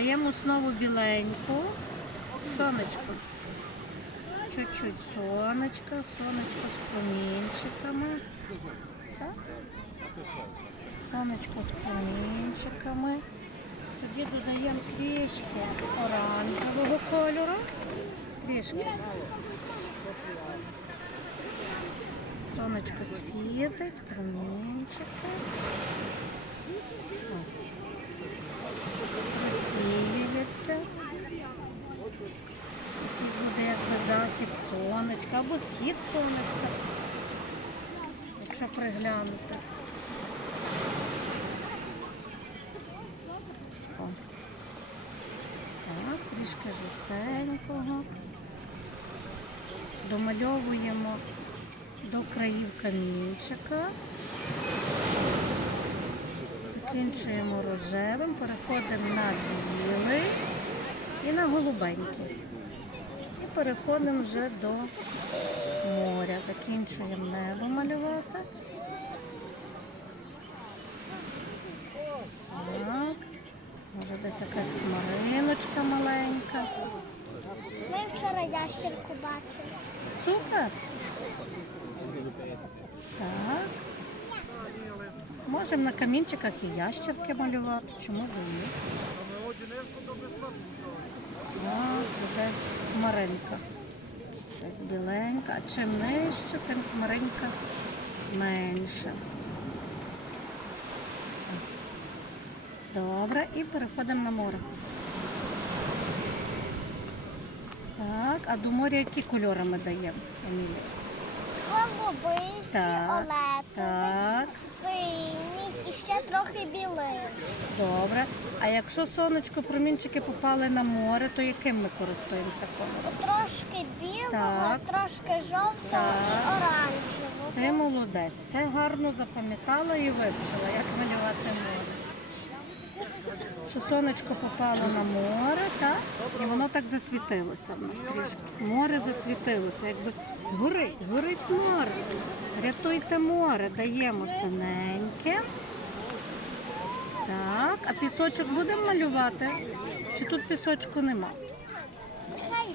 Даємо основу біленьку. Сонечко. Чуть-чуть сонечко, сонечко з промінчиками. Сонечко з промінчиками. Тоді додаємо трішки оранжевого кольору. Трішки. Сонечко світить, промінчики. О. Розсіюється. Тут буде якби захід сонечка або схід сонечка, якщо приглянутись. О. Так, трішки жовтенького. Домальовуємо до країв камінчика. Закінчуємо рожевим, переходимо на білий і на голубенький. Переходимо вже до моря. Закінчуємо небо малювати. Так. Може десь якась хмариночка маленька. Ми вчора ящерку бачили. Супер. Так. Можемо на камінчиках і ящерки малювати. Чому б і ні? Так, буде хмаринка. Десь біленька. А чим нижче, тим хмаринка менше. Добре, і переходимо на море. Так, а до моря які кольори ми даємо, Емілія? Голубий, так. Трохи білий. Добре. А якщо сонечко промінчики попали на море, то яким ми користуємося кольором? Трошки білого, Так. трошки жовтого Так. і оранжевого. Ти молодець, все гарно запам'ятала і вивчила, як малювати море. Що сонечко попало на море, так? І воно так засвітилося в нас трішки. Море засвітилося, якби горить, горить море. Рятуйте море, даємо синеньке. Так, а пісочок будемо малювати? Чи тут пісочку нема? Хай буде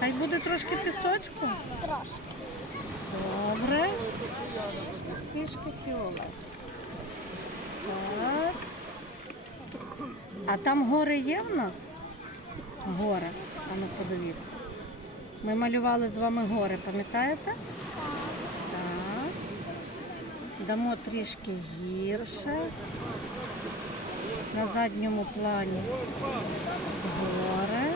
Хай буде трошки пісочку. трошки. Добре. Трішки фіолет. Так. А там гори є в нас? Гори. А ну подивіться. Ми малювали з вами гори, пам'ятаєте? Дамо трішки гірше. На задньому плані гори.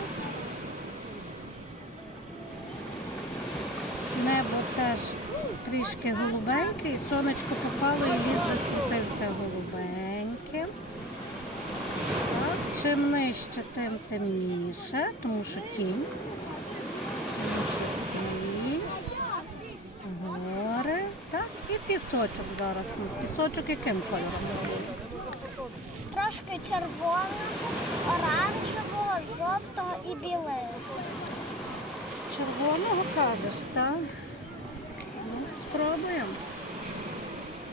Небо теж трішки голубеньке, і сонечко попало, і ліс засвітився голубеньким. Чим нижче, тим темніше, тому що тінь. Тому що тінь. Гори. Так, і пісочок зараз. Пісочок яким кольором? Трошки червоного, оранжевого, жовтого і білого. Червоного кажеш, так? Ну, спробуємо.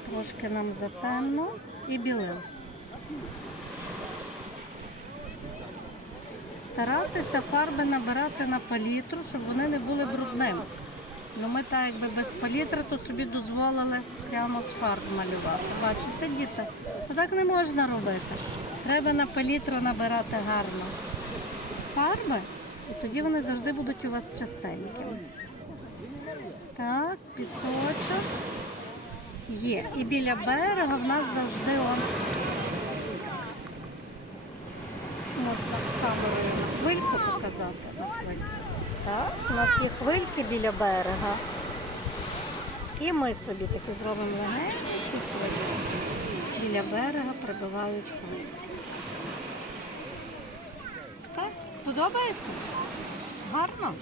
Трошки нам затемно і білив. Старатися фарби набирати на палітру, щоб вони не були брудними. Ну ми так якби без палітри, то собі дозволили прямо з фарб малювати. Бачите, діти? Так не можна робити. Треба на палітру набирати гарно фарби, і тоді вони завжди будуть у вас чистенькими. Так, пісочок є. І біля берега в нас завжди он можна камерою на хвильку показати на хвильку. Так, у нас є хвильки біля берега. І ми собі таки зробимо легенькі хвилі. Біля берега прибивають хвильки. Все? Подобається? Гарно?